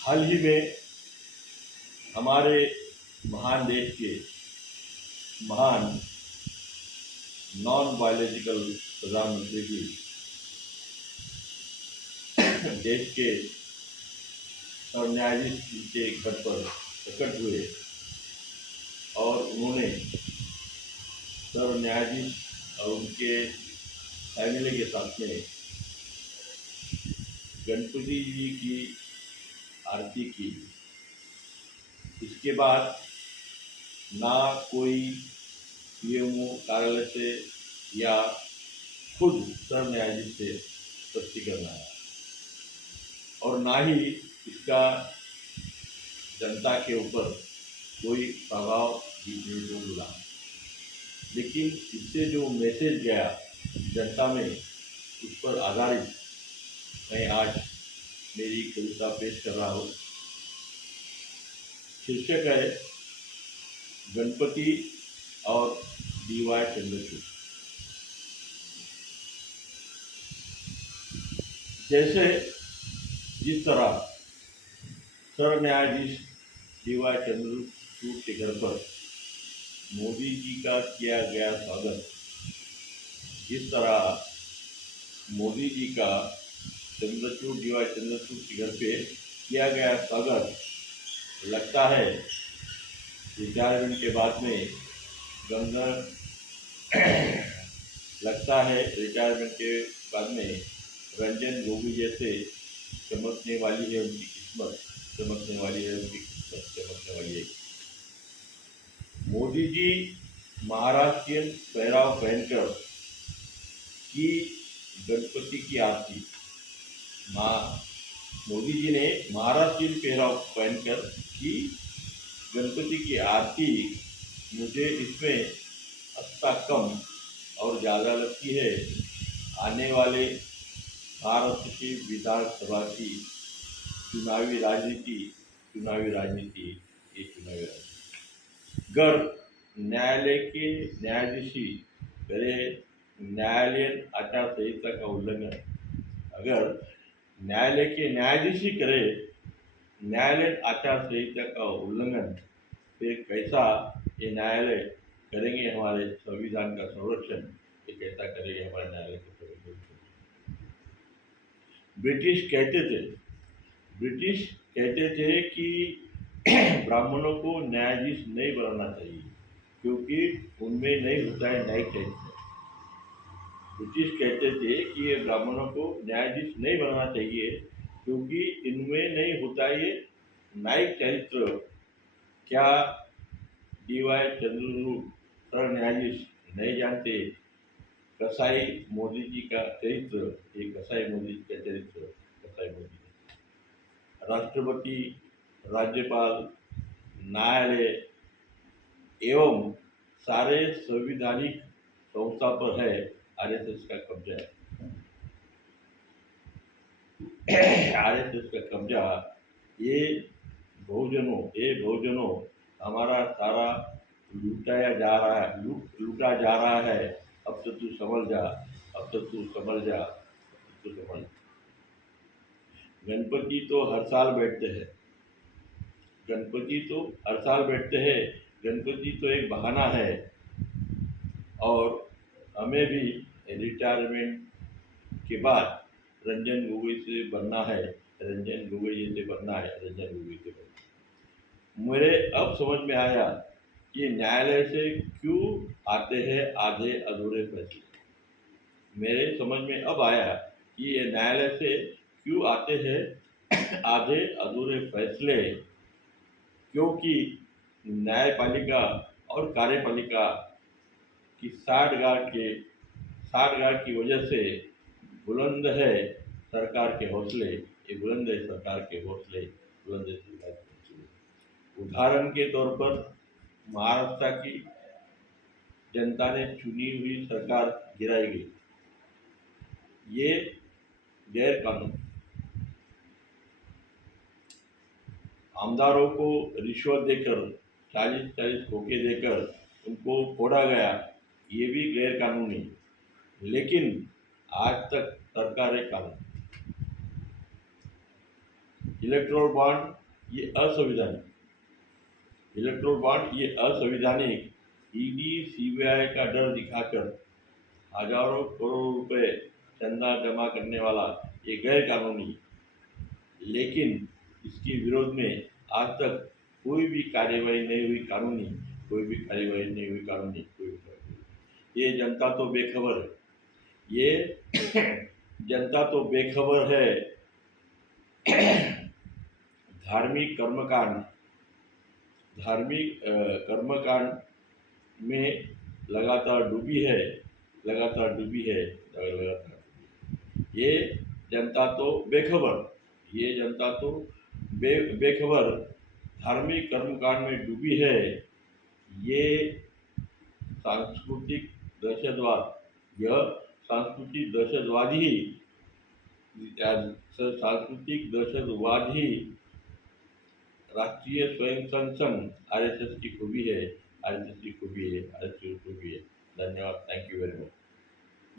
हाल ही में हमारे महान देश के महान नॉन बायोलॉजिकल प्रधानमंत्री जी देश के सर्व न्यायाधीश के घर पर प्रकट हुए और उन्होंने सर्व न्यायाधीश और उनके फैमिली के साथ में गणपति जी की आरती की। इसके बाद ना कोई पीएमओ कार्यालय से या खुद सर्व न्यायाधीश से स्पष्टीकरण आया और ना ही इसका जनता के ऊपर कोई प्रभाव देखने को मिला। लेकिन इससे जो मैसेज गया जनता में उस पर आधारित मैं आज मेरी कविता पेश कर रहा हूँ। शीर्षक है गणपति और DY चंद्रचूड़। जैसे जिस तरह सर्व न्यायाधीश DY चंद्रचूड़ के घर पर मोदी जी का किया गया स्वागत, जिस तरह मोदी जी का चंद्रचूड़ DY चंद्रचूड़ के घर पे किया गया स्वागत, लगता है रिटायरमेंट के बाद में गंगा लगता है रिटायरमेंट के बाद में रंजन गोगोई जैसे चमकने वाली है उनकी किस्मत, चमकने वाली है उनकी किस्मत, चमकने वाली है। मोदी जी महाराष्ट्रियन पहराव पहनकर की गणपति की आरती। मोदी जी ने महाराष्ट्रियन पहराव पहनकर की गणपति की आरती। मुझे इसमें हस्ता कम और ज़्यादा लगती है। आने वाले भारत की विधानसभा की चुनावी राजनीति ये चुनावी राजनीति अगर न्यायालय के न्यायाधीशी करे न्यायालयीन आचार संहिता का उल्लंघन, अगर न्यायालय के न्यायाधीशी करे न्यायालयीन आचार संहिता का उल्लंघन, फिर कैसा ये न्यायालय करेंगे हमारे संविधान का संरक्षण, ये कैसा करेंगे हमारे न्यायालय का संरक्षण। ब्रिटिश कहते थे कि ब्राह्मणों को न्यायाधीश नहीं बनाना चाहिए क्योंकि उनमें नहीं होता है न्यायिक चरित्र। ब्रिटिश कहते थे कि ये ब्राह्मणों को न्यायाधीश नहीं बनाना चाहिए क्योंकि इनमें नहीं होता ये न्यायिक चरित्र। क्या DY चंद्रचूड़ सर्व न्यायाधीश नहीं जानते कसाई मोदी जी का चरित्र? ये कसाई मोदी जी का चरित्र, कसाई मोदी राष्ट्रपति, राज्यपाल, न्यायालय एवं सारे संवैधानिक संस्था पर है RSS का कब्जा है। RSS का कब्जा, ये बहुजनों हमारा सारा लूटा जा रहा है। अब तो तू समझ जा, अब तो तू समझ जा। गणपति तो हर साल बैठते हैं, गणपति तो एक बहाना है और हमें भी रिटायरमेंट के बाद रंजन गोगोई से बनना है, रंजन गोगोई से बनना है। मुझे अब समझ में आया कि न्यायालय से क्यों आते हैं आधे अधूरे फैसले। मेरे समझ में अब आया कि ये न्यायालय से क्यों आते हैं आधे अधूरे फैसले, क्योंकि न्यायपालिका और कार्यपालिका की साठगांठ की वजह से बुलंद है सरकार के हौसले, उदाहरण के तौर पर महाराष्ट्र की जनता ने चुनी हुई सरकार गिराई गई। ये गैर कानून, आमदारों को रिश्वत देकर 40 खोखे देकर उनको फोड़ा गया, ये भी गैर कानूनी। लेकिन आज तक सरकारें कानून इलेक्ट्रोल बॉन्ड ये असंवैधानिक, इलेक्ट्रोल बॉन्ड ये असंवैधानिक, ईडी सीबीआई का डर दिखाकर हजारों करोड़ रुपए चंदा जमा करने वाला ये गैर कानूनी, लेकिन इसके विरोध में आज तक कोई भी कार्यवाही नहीं हुई कानूनी, कोई भी कार्यवाही नहीं हुई कानूनी, कोई भी कार्यवाही। ये जनता तो बेखबर है, ये जनता तो बेखबर है। धार्मिक कर्मकांड, धार्मिक कर्मकांड में लगातार डूबी है, लगातार डूबी है, लगातार। ये जनता तो बेखबर, ये जनता तो बेखबर धार्मिक कर्मकांड में डूबी है। ये सांस्कृतिक दहशतवाद, यह सांस्कृतिक दहशतवाद ही, सांस्कृतिक दहशतवाद ही राष्ट्रीय स्वयं संघ आरएसएस की खूबी है, आरएसएस की खूबी है, आरएसएस की खूबी है। धन्यवाद, थैंक यू वेरी मच।